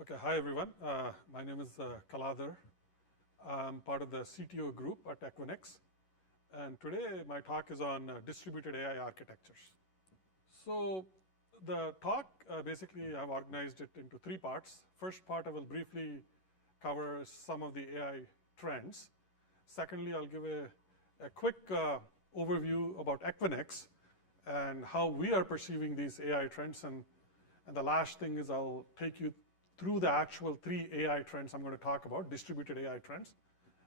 Okay, hi everyone. My name is Kaladhar. I'm part of the CTO group at Equinix. And today my talk is on distributed AI architectures. So the talk, basically I've organized it into three parts. First part I will briefly cover some of the AI trends. Secondly, I'll give a quick overview about Equinix and how we are perceiving these AI trends. And the last thing is I'll take you through the actual three AI trends I'm going to talk about, distributed AI trends,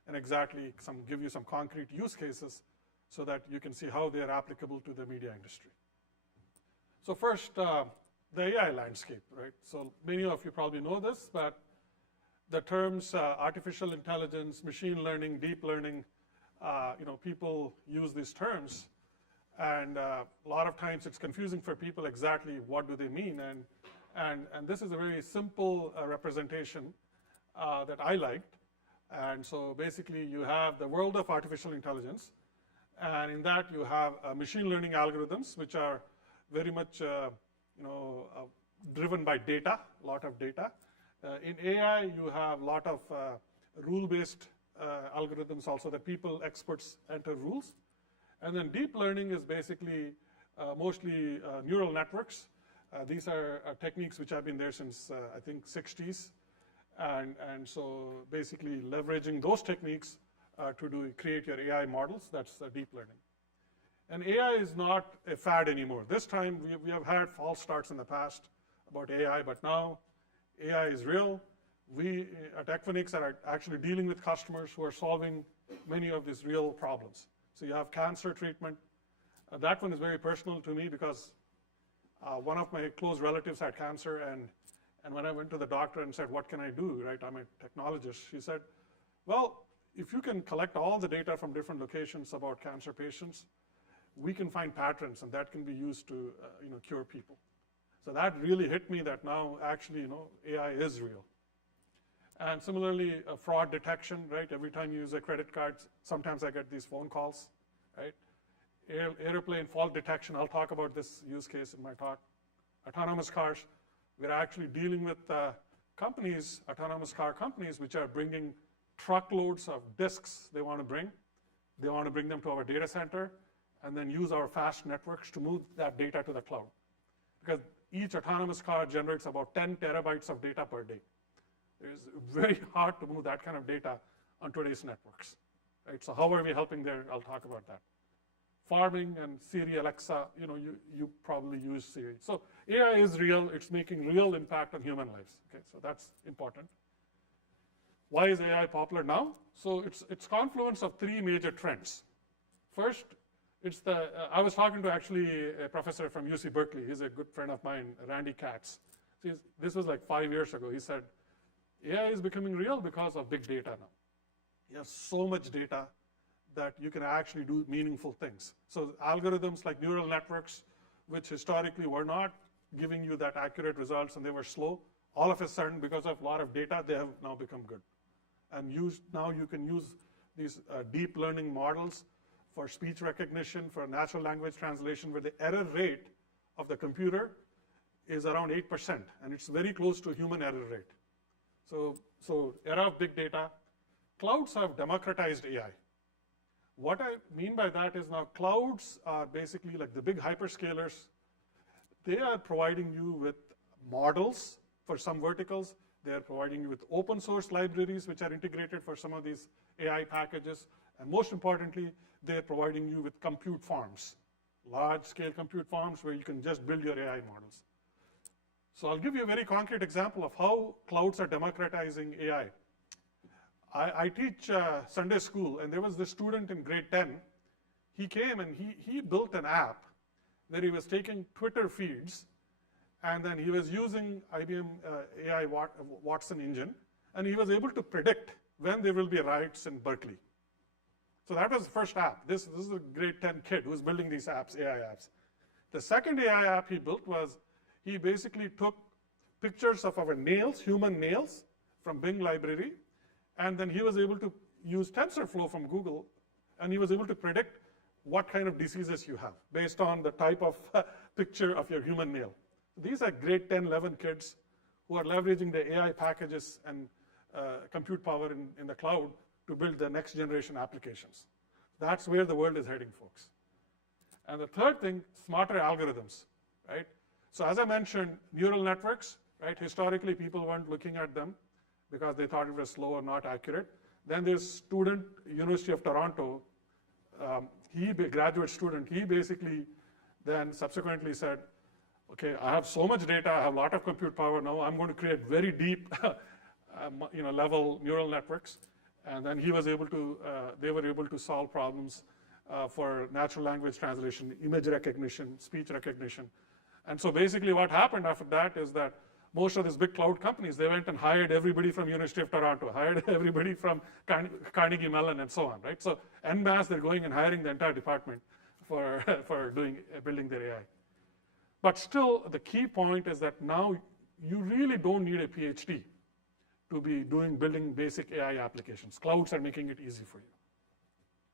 and exactly give you some concrete use cases so that you can see how they are applicable to the media industry. So first, the AI landscape, right? So many of you probably know this, but the terms artificial intelligence, machine learning, deep learning, people use these terms, and a lot of times it's confusing for people exactly what do they mean. And this is a very simple representation that I liked. And so basically you have the world of artificial intelligence, and in that you have machine learning algorithms, which are very much driven by data, a lot of data. In AI, you have a lot of rule-based algorithms also that people, experts enter rules. And then deep learning is basically mostly neural networks. These are techniques which have been there since, I think, 60s. And so basically leveraging those techniques to create your AI models, that's deep learning. And AI is not a fad anymore. This time, we have had false starts in the past about AI, but now AI is real. We at Equinix are actually dealing with customers who are solving many of these real problems. So you have cancer treatment. That one is very personal to me because one of my close relatives had cancer, and when I went to the doctor and said, what can I do, right? I'm a technologist. She said, well, if you can collect all the data from different locations about cancer patients, we can find patterns, and that can be used to cure people. So that really hit me that now actually AI is real. And similarly, fraud detection, right? Every time you use a credit card, sometimes I get these phone calls, right? Airplane fault detection, I'll talk about this use case in my talk. Autonomous cars, we're actually dealing with companies, autonomous car companies, which are bringing truckloads of disks they want to bring. They want to bring them to our data center and then use our fast networks to move that data to the cloud. Because each autonomous car generates about 10 terabytes of data per day. It's very hard to move that kind of data on today's networks, right? So how are we helping there? I'll talk about that. Farming and Siri, Alexa, you probably use Siri. So AI is real. It's making real impact on human lives. Okay, so that's important. Why is AI popular now? So it's confluence of three major trends. First, it's I was talking to actually a professor from UC Berkeley. He's a good friend of mine, Randy Katz. So this was like 5 years ago. He said, AI is becoming real because of big data now. You have so much data that you can actually do meaningful things. So algorithms like neural networks, which historically were not giving you that accurate results and they were slow, all of a sudden, because of a lot of data, they have now become good. And now you can use these deep learning models for speech recognition, for natural language translation, where the error rate of the computer is around 8%, and it's very close to human error rate. So era of big data. Clouds have democratized AI. What I mean by that is now clouds are basically like the big hyperscalers. They are providing you with models for some verticals. They are providing you with open source libraries, which are integrated for some of these AI packages. And most importantly, they're providing you with compute farms, large scale compute farms where you can just build your AI models. So I'll give you a very concrete example of how clouds are democratizing AI. I teach Sunday school, and there was this student in grade 10. He came and he built an app where he was taking Twitter feeds, and then he was using IBM AI Watson engine, and he was able to predict when there will be riots in Berkeley. So that was the first app. This is a grade 10 kid who's building these apps, AI apps. The second AI app he built was he basically took pictures of our nails, human nails, from Bing library, and then he was able to use TensorFlow from Google, and he was able to predict what kind of diseases you have based on the type of picture of your human nail. These are grade 10, 11 kids who are leveraging the AI packages and compute power in the cloud to build the next generation applications. That's where the world is heading, folks. And the third thing, smarter algorithms, right? So as I mentioned, neural networks, right? Historically, people weren't looking at them because they thought it was slow or not accurate. Then there's student, University of Toronto, graduate student, he basically then subsequently said, okay, I have so much data, I have a lot of compute power now, I'm going to create very deep level neural networks. And then he was able to, they were able to solve problems for natural language translation, image recognition, speech recognition. And so basically what happened after that is that most of these big cloud companies, they went and hired everybody from University of Toronto, hired everybody from Carnegie Mellon and so on, right? So en masse, they're going and hiring the entire department for, building their AI. But still, the key point is that now you really don't need a PhD to be building basic AI applications. Clouds are making it easy for you.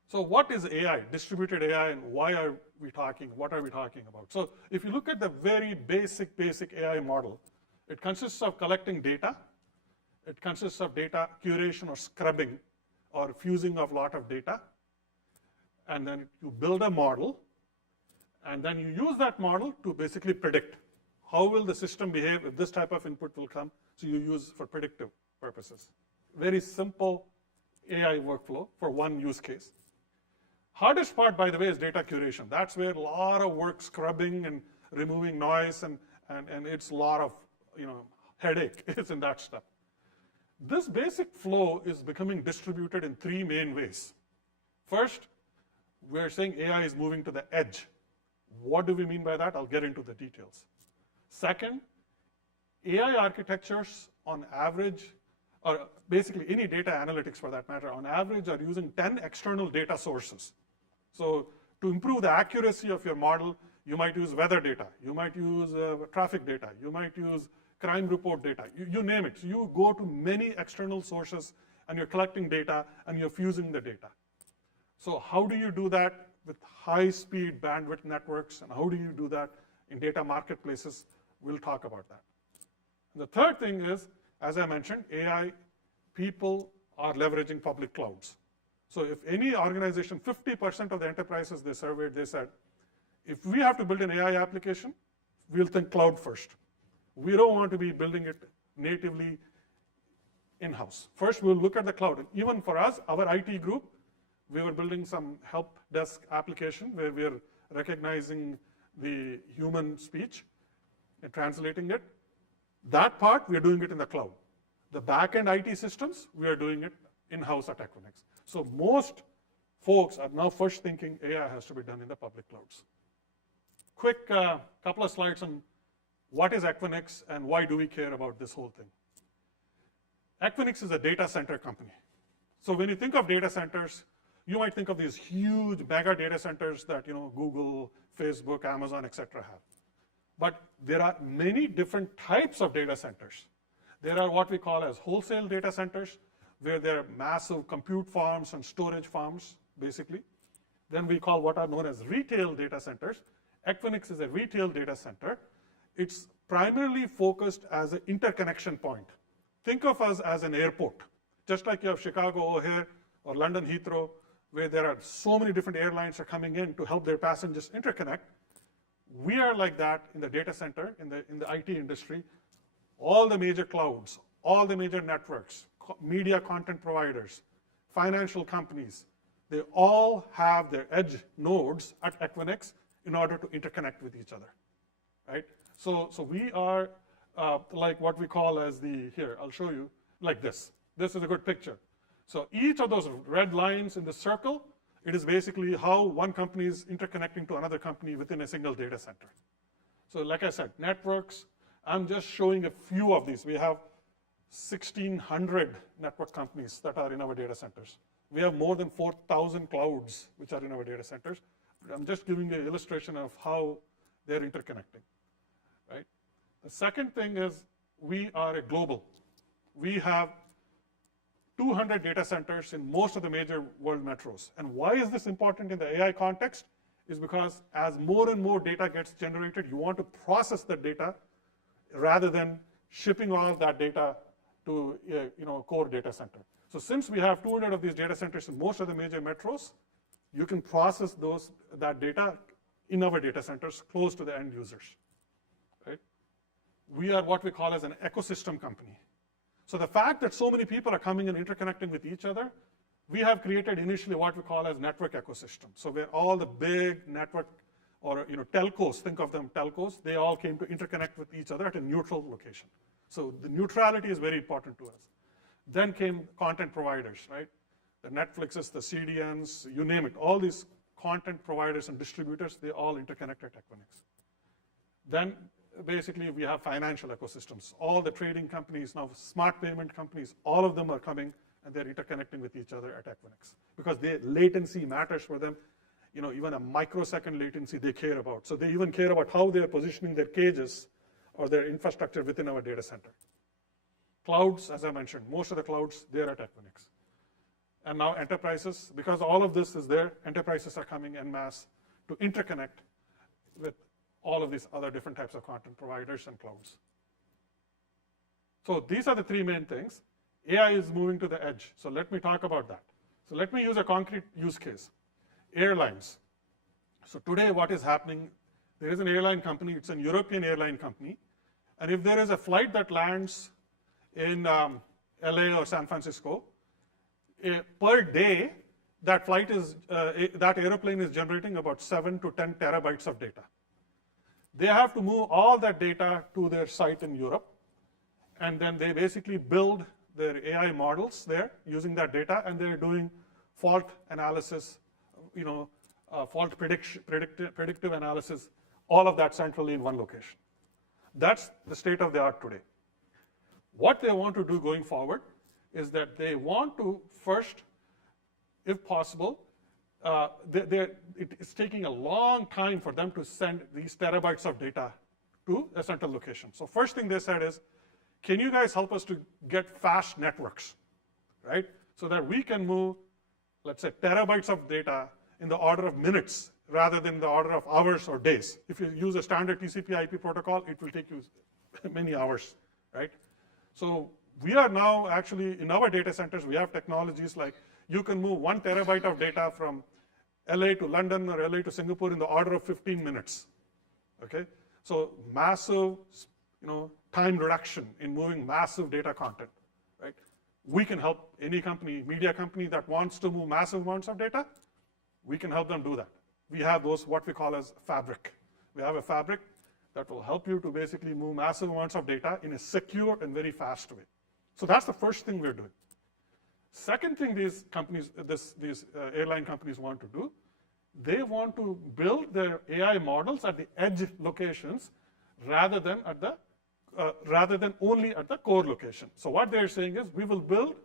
So what is AI, distributed AI, and why are we talking, what are we talking about? So if you look at the very basic AI model, it consists of collecting data. It consists of data curation or scrubbing or fusing of a lot of data. And then you build a model, and then you use that model to basically predict how will the system behave if this type of input will come. So you use for predictive purposes. Very simple AI workflow for one use case. Hardest part, by the way, is data curation. That's where a lot of work scrubbing and removing noise, and it's a lot of headache is in that step. This basic flow is becoming distributed in three main ways. First, we're saying AI is moving to the edge. What do we mean by that? I'll get into the details. Second, AI architectures on average, or basically any data analytics for that matter, on average are using 10 external data sources. So to improve the accuracy of your model, you might use weather data, you might use traffic data, you might use crime report data, you name it. So you go to many external sources and you're collecting data and you're fusing the data. So how do you do that with high-speed bandwidth networks, and how do you do that in data marketplaces? We'll talk about that. And the third thing is, as I mentioned, AI people are leveraging public clouds. So if any organization, 50% of the enterprises they surveyed, they said, if we have to build an AI application, we'll think cloud first. We don't want to be building it natively in-house. First, we'll look at the cloud. And even for us, our IT group, we were building some help desk application where we're recognizing the human speech and translating it. That part, we're doing it in the cloud. The back-end IT systems, we are doing it in-house at Equinix. So most folks are now first thinking AI has to be done in the public clouds. Quick couple of slides on what is Equinix and why do we care about this whole thing. Equinix is a data center company. So when you think of data centers, you might think of these huge mega data centers that Google, Facebook, Amazon, etc. have. But there are many different types of data centers. There are what we call as wholesale data centers, where there are massive compute farms and storage farms, basically. Then we call what are known as retail data centers. Equinix is a retail data center. It's primarily focused as an interconnection point. Think of us as an airport. Just like you have Chicago O'Hare or London Heathrow, where there are so many different airlines are coming in to help their passengers interconnect. We are like that in the data center, in the IT industry. All the major clouds, all the major networks, media content providers, financial companies, they all have their edge nodes at Equinix in order to interconnect with each other, right? So we are like what we call as here, I'll show you, like this. This is a good picture. So each of those red lines in the circle, it is basically how one company is interconnecting to another company within a single data center. So like I said, networks, I'm just showing a few of these. We have 1,600 network companies that are in our data centers. We have more than 4,000 clouds which are in our data centers. I'm just giving you an illustration of how they're interconnecting, right? The second thing is we are a global. We have 200 data centers in most of the major world metros. And why is this important in the AI context? Is because as more and more data gets generated, you want to process the data rather than shipping all that data to a core data center. So since we have 200 of these data centers in most of the major metros, you can process that data in our data centers close to the end users. Right? We are what we call as an ecosystem company. So the fact that so many people are coming and interconnecting with each other, we have created initially what we call as network ecosystem. So where all the big network or telcos, think of them telcos, they all came to interconnect with each other at a neutral location. So the neutrality is very important to us. Then came content providers, right? The Netflixes, the CDNs, you name it. All these content providers and distributors, they all interconnect at Equinix. Then basically we have financial ecosystems. All the trading companies, now smart payment companies, all of them are coming and they're interconnecting with each other at Equinix because latency matters for them. Even a microsecond latency they care about. So they even care about how they're positioning their cages or their infrastructure within our data center. Clouds, as I mentioned, most of the clouds, they're at Equinix. And now enterprises, because all of this is there, enterprises are coming en masse to interconnect with all of these other different types of content providers and clouds. So these are the three main things. AI is moving to the edge. So let me talk about that. So let me use a concrete use case. Airlines. So today what is happening, there is an airline company, it's an European airline company, and if there is a flight that lands in LA or San Francisco, per day, that airplane is generating about 7 to 10 terabytes of data. They have to move all that data to their site in Europe, and then they basically build their AI models there using that data, and they're doing fault analysis, fault predictive analysis, all of that centrally in one location. That's the state of the art today. What they want to do going forward is that they want to first, if possible, it's taking a long time for them to send these terabytes of data to a central location. So first thing they said is, can you guys help us to get fast networks, right? So that we can move, let's say, terabytes of data in the order of minutes rather than the order of hours or days. If you use a standard TCP/IP protocol, it will take you many hours, right? So we are now actually, in our data centers, we have technologies like you can move 1 terabyte of data from LA to London or LA to Singapore in the order of 15 minutes, okay? So massive, time reduction in moving massive data content, right? We can help any company, media company that wants to move massive amounts of data, we can help them do that. We have those, what we call as fabric. We have a fabric that will help you to basically move massive amounts of data in a secure and very fast way. So that's the first thing we're doing. Second thing these companies, these airline companies want to do, they want to build their AI models at the edge locations rather than only at the core location. So what they're saying is, we will build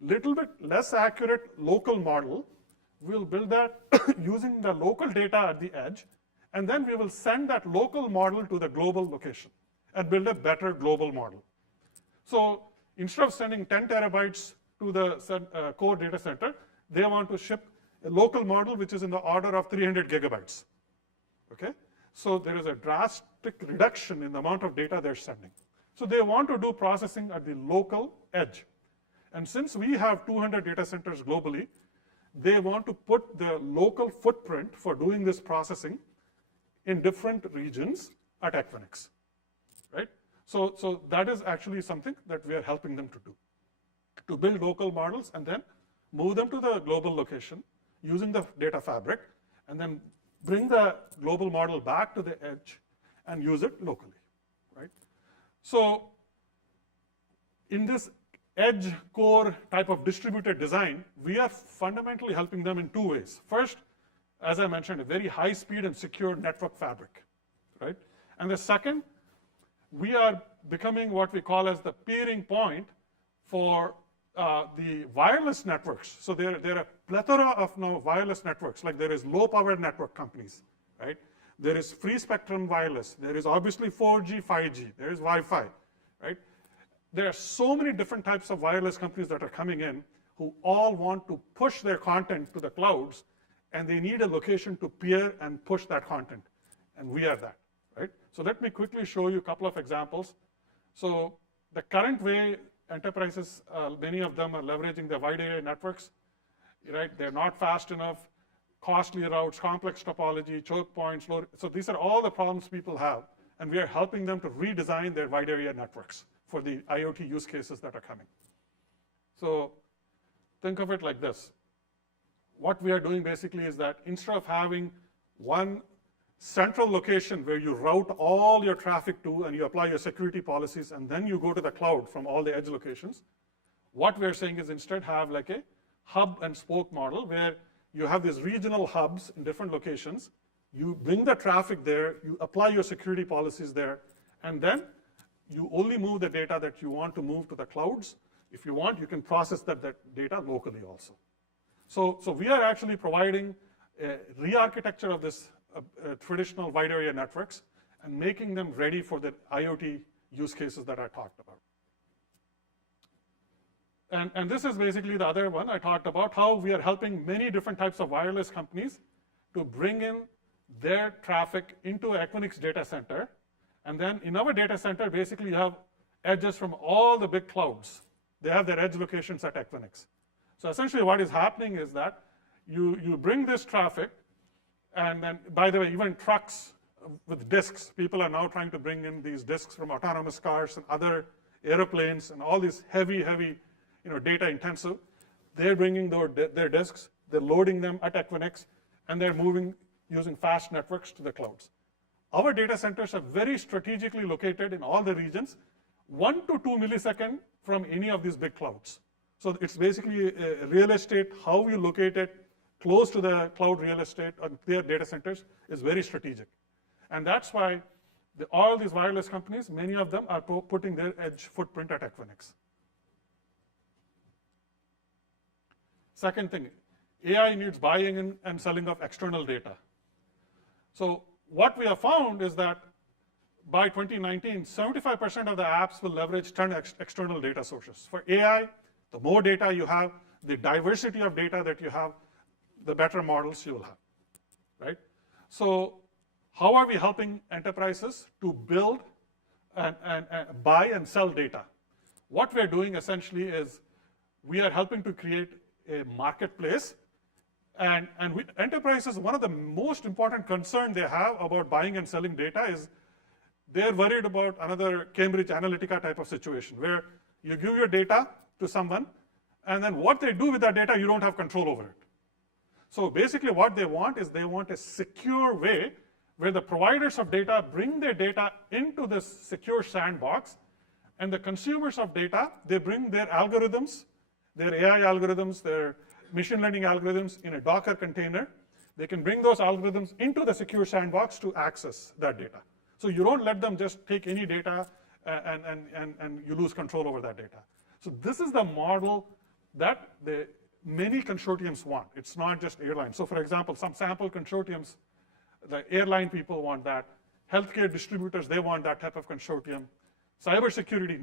little bit less accurate local model. We'll build that using the local data at the edge, and then we will send that local model to the global location and build a better global model. So instead of sending 10 terabytes to the core data center, they want to ship a local model which is in the order of 300 gigabytes, okay? So there is a drastic reduction in the amount of data they're sending. So they want to do processing at the local edge. And since we have 200 data centers globally, they want to put the local footprint for doing this processing in different regions at Equinix, right? So that is actually something that we are helping them to do, to build local models and then move them to the global location using the data fabric, and then bring the global model back to the edge and use it locally, right? So in this edge core type of distributed design, we are fundamentally helping them in two ways. First, as I mentioned, a very high speed and secure network fabric, right? And the second, we are becoming what we call as the peering point for the wireless networks. So there are a plethora of now wireless networks, like there is low power network companies, right? There is free spectrum wireless. There is obviously 4G, 5G. There is Wi-Fi, right? There are so many different types of wireless companies that are coming in who all want to push their content to the clouds, and they need a location to peer and push that content, and we are that, right? So let me quickly show you a couple of examples. So the current way enterprises, many of them are leveraging the wide area networks, right? They're not fast enough, costly routes, complex topology, choke points, low. So these are all the problems people have, and we are helping them to redesign their wide area networks for the IoT use cases that are coming. So think of it like this. What we are doing basically is that instead of having one central location where you route all your traffic to and you apply your security policies and then you go to the cloud from all the edge locations, what we're saying is instead have like a hub and spoke model where you have these regional hubs in different locations, you bring the traffic there, you apply your security policies there, and then you only move the data that you want to move to the clouds. If you want, you can process that data locally also. So we are actually providing a re-architecture of this traditional wide area networks and making them ready for the IoT use cases that I talked about. And this is basically the other one I talked about, how we are helping many different types of wireless companies to bring in their traffic into Equinix data center. And then in our data center, basically you have edges from all the big clouds. They have their edge locations at Equinix. So essentially what is happening is that you bring this traffic, and then, by the way, even trucks with disks, people are now trying to bring in these disks from autonomous cars and other airplanes and all these heavy, data intensive. They're bringing their disks, they're loading them at Equinix, and they're moving using fast networks to the clouds. Our data centers are very strategically located in all the regions, 1 to 2 milliseconds from any of these big clouds. So it's basically real estate, how you locate it close to the cloud real estate or their data centers is very strategic. And that's why all these wireless companies, many of them are putting their edge footprint at Equinix. Second thing, AI needs buying in and selling of external data. So what we have found is that by 2019, 75% of the apps will leverage 10 external data sources. For AI, the more data you have, the diversity of data that you have, the better models you will have, right? So how are we helping enterprises to build and buy and sell data? What we're doing essentially is we are helping to create a marketplace. And enterprises, one of the most important concerns they have about buying and selling data is they're worried about another Cambridge Analytica type of situation where you give your data to someone, and then what they do with that data, you don't have control over it. So basically what they want is they want a secure way where the providers of data bring their data into this secure sandbox, and the consumers of data, they bring their algorithms, their AI algorithms, their machine learning algorithms in a Docker container. They can bring those algorithms into the secure sandbox to access that data. So you don't let them just take any data and you lose control over that data. So this is the model that many consortiums want. It's not just airlines. So for example, some sample consortiums, the airline people want that. Healthcare distributors, they want that type of consortium. Cybersecurity,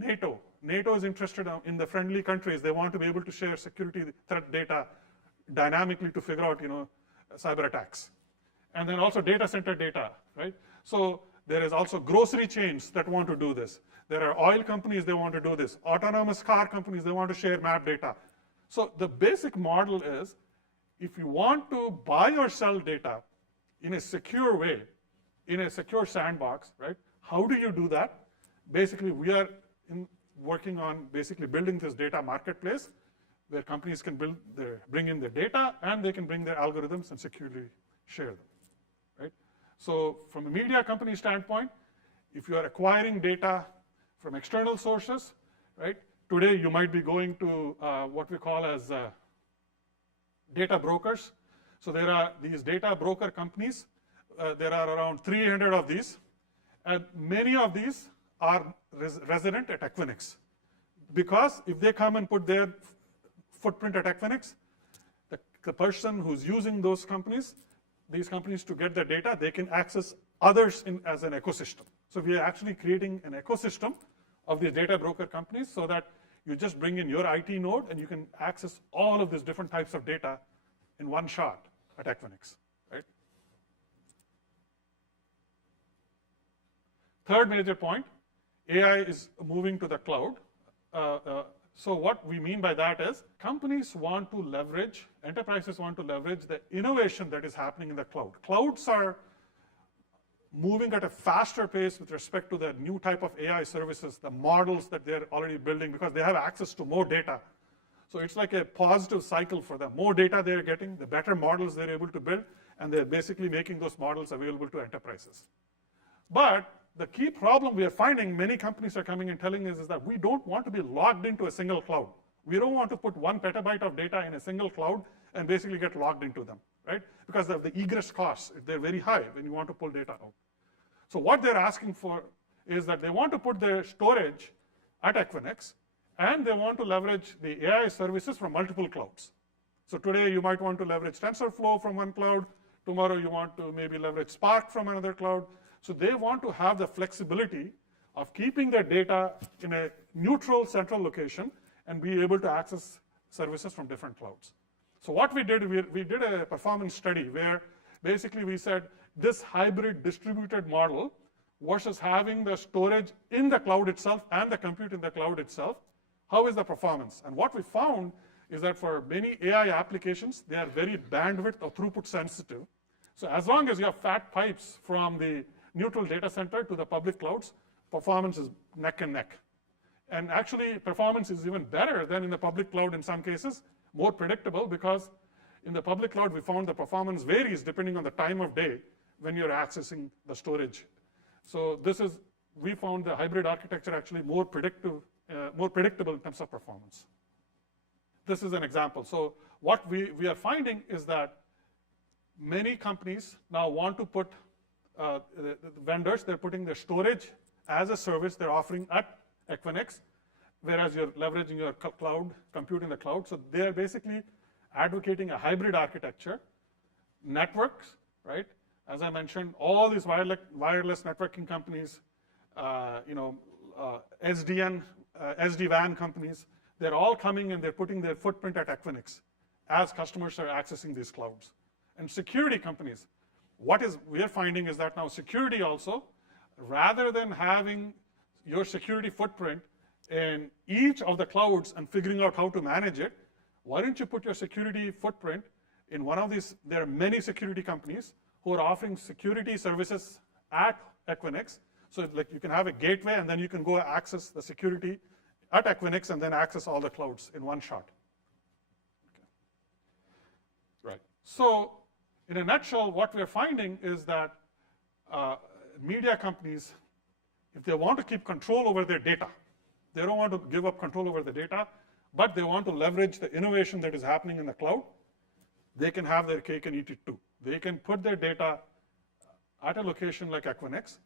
NATO is interested in the friendly countries. They want to be able to share security threat data dynamically to figure out, cyber attacks. And then also data center data, right? So there is also grocery chains that want to do this. There are oil companies, they want to do this. Autonomous car companies, they want to share map data. So the basic model is, if you want to buy or sell data in a secure way, in a secure sandbox, right? How do you do that? Basically, we are working on basically building this data marketplace where companies can bring in their data and they can bring their algorithms and securely share them, right? So from a media company standpoint, if you are acquiring data from external sources, right? Today you might be going to what we call as data brokers. So there are these data broker companies. There are around 300 of these, and many of these are resident at Equinix. Because if they come and put their footprint at Equinix, the person who's using these companies to get the data, they can access others as an ecosystem. So we are actually creating an ecosystem of these data broker companies so that you just bring in your IT node and you can access all of these different types of data in one shot at Equinix, right? Third major point AI is moving to the cloud. So what we mean by that is companies want to leverage, enterprises want to leverage the innovation that is happening in the cloud. Clouds are moving at a faster pace with respect to the new type of AI services, the models that they're already building, because they have access to more data. So it's like a positive cycle for them. More data they're getting, the better models they're able to build, and they're basically making those models available to enterprises. But the key problem we are finding, many companies are coming and telling us, is that we don't want to be logged into a single cloud. We don't want to put 1 petabyte of data in a single cloud and basically get logged into them, right? Because of the egress costs, they're very high when you want to pull data out. So what they're asking for is that they want to put their storage at Equinix, and they want to leverage the AI services from multiple clouds. So today you might want to leverage TensorFlow from one cloud. Tomorrow you want to maybe leverage Spark from another cloud. So they want to have the flexibility of keeping their data in a neutral central location and be able to access services from different clouds. So what we did, we did a performance study where basically we said this hybrid distributed model versus having the storage in the cloud itself and the compute in the cloud itself, how is the performance? And what we found is that for many AI applications, they are very bandwidth or throughput sensitive. So as long as you have fat pipes from the neutral data center to the public clouds, performance is neck and neck. And actually, performance is even better than in the public cloud in some cases, more predictable, because in the public cloud, we found the performance varies depending on the time of day when you're accessing the storage. So we found the hybrid architecture actually more predictable in terms of performance. This is an example. So what we are finding is that many companies now want to put the vendors, they're putting their storage as a service they're offering at Equinix, whereas you're leveraging your cloud, compute in the cloud. So they're basically advocating a hybrid architecture, networks, right? As I mentioned, all these wireless networking companies, SD-WAN companies, they're all coming and they're putting their footprint at Equinix as customers are accessing these clouds. And security companies, what we are finding is that now security also, rather than having your security footprint in each of the clouds and figuring out how to manage it, why don't you put your security footprint in one of these? There are many security companies who are offering security services at Equinix. So like you can have a gateway and then you can go access the security at Equinix and then access all the clouds in one shot. Okay. Right. So in a nutshell, what we're finding is that media companies, if they want to keep control over their data, they don't want to give up control over the data, but they want to leverage the innovation that is happening in the cloud, they can have their cake and eat it too. They can put their data at a location like Equinix,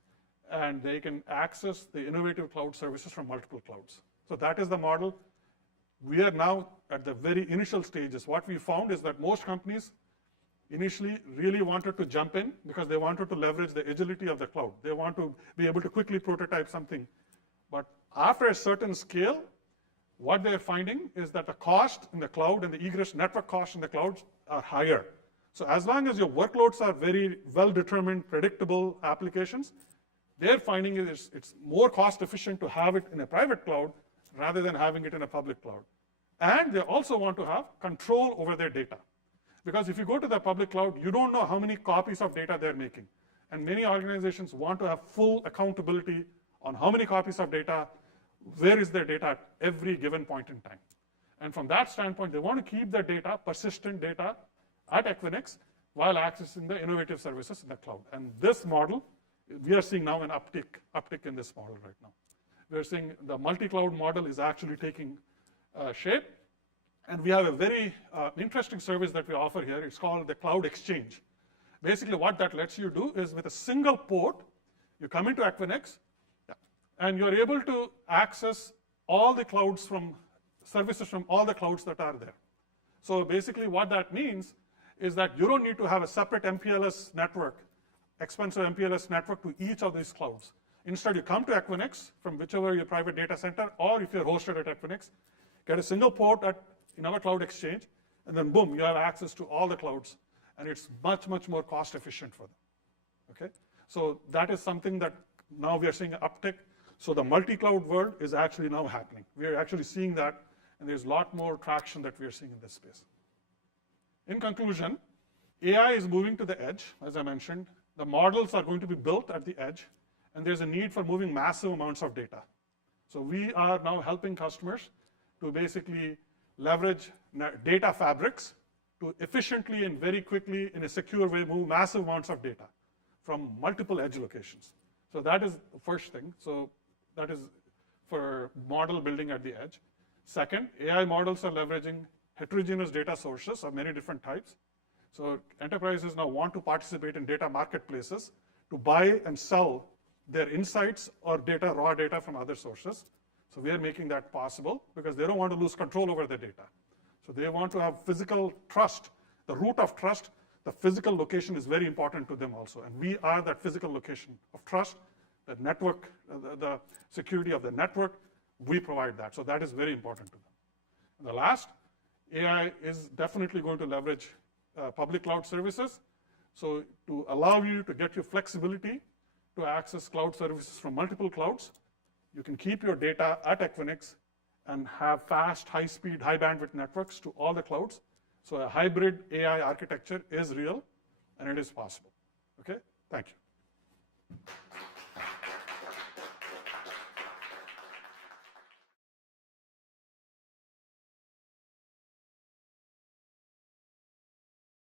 and they can access the innovative cloud services from multiple clouds. So that is the model. We are now at the very initial stages. What we found is that most companies initially really wanted to jump in because they wanted to leverage the agility of the cloud. They want to be able to quickly prototype something. But after a certain scale, what they're finding is that the cost in the cloud and the egress network costs in the clouds are higher. So as long as your workloads are very well-determined, predictable applications, they're finding it's more cost-efficient to have it in a private cloud rather than having it in a public cloud. And they also want to have control over their data. Because if you go to the public cloud, you don't know how many copies of data they're making. And many organizations want to have full accountability on how many copies of data, where is their data at every given point in time. And from that standpoint, they want to keep their data, persistent data, at Equinix while accessing the innovative services in the cloud. And this model, we are seeing now an uptick in this model right now. We're seeing the multi-cloud model is actually taking shape. And we have a very interesting service that we offer here. It's called the Cloud Exchange. Basically, what that lets you do is with a single port, you come into Equinix, and you're able to access all the clouds from services from all the clouds that are there. So basically, what that means is that you don't need to have a separate MPLS network, expensive MPLS network to each of these clouds. Instead, you come to Equinix from whichever your private data center, or if you're hosted at Equinix, get a single port in our Cloud Exchange, and then boom, you have access to all the clouds, and it's much, much more cost efficient for them. Okay? So that is something that now we are seeing an uptick. So the multi-cloud world is actually now happening. We are actually seeing that, and there's a lot more traction that we are seeing in this space. In conclusion, AI is moving to the edge, as I mentioned. The models are going to be built at the edge, and there's a need for moving massive amounts of data. So we are now helping customers to basically leverage data fabrics to efficiently and very quickly, in a secure way, move massive amounts of data from multiple edge locations. So that is the first thing. So that is for model building at the edge. Second, AI models are leveraging heterogeneous data sources of many different types. So enterprises now want to participate in data marketplaces to buy and sell their insights or data, raw data from other sources. So we are making that possible because they don't want to lose control over their data. So they want to have physical trust. The root of trust, the physical location is very important to them also. And we are that physical location of trust, the network, the security of the network, we provide that. So that is very important to them. And the last, AI is definitely going to leverage public cloud services. So to allow you to get your flexibility to access cloud services from multiple clouds, you can keep your data at Equinix and have fast, high-speed, high-bandwidth networks to all the clouds. So a hybrid AI architecture is real, and it is possible. Okay, thank you.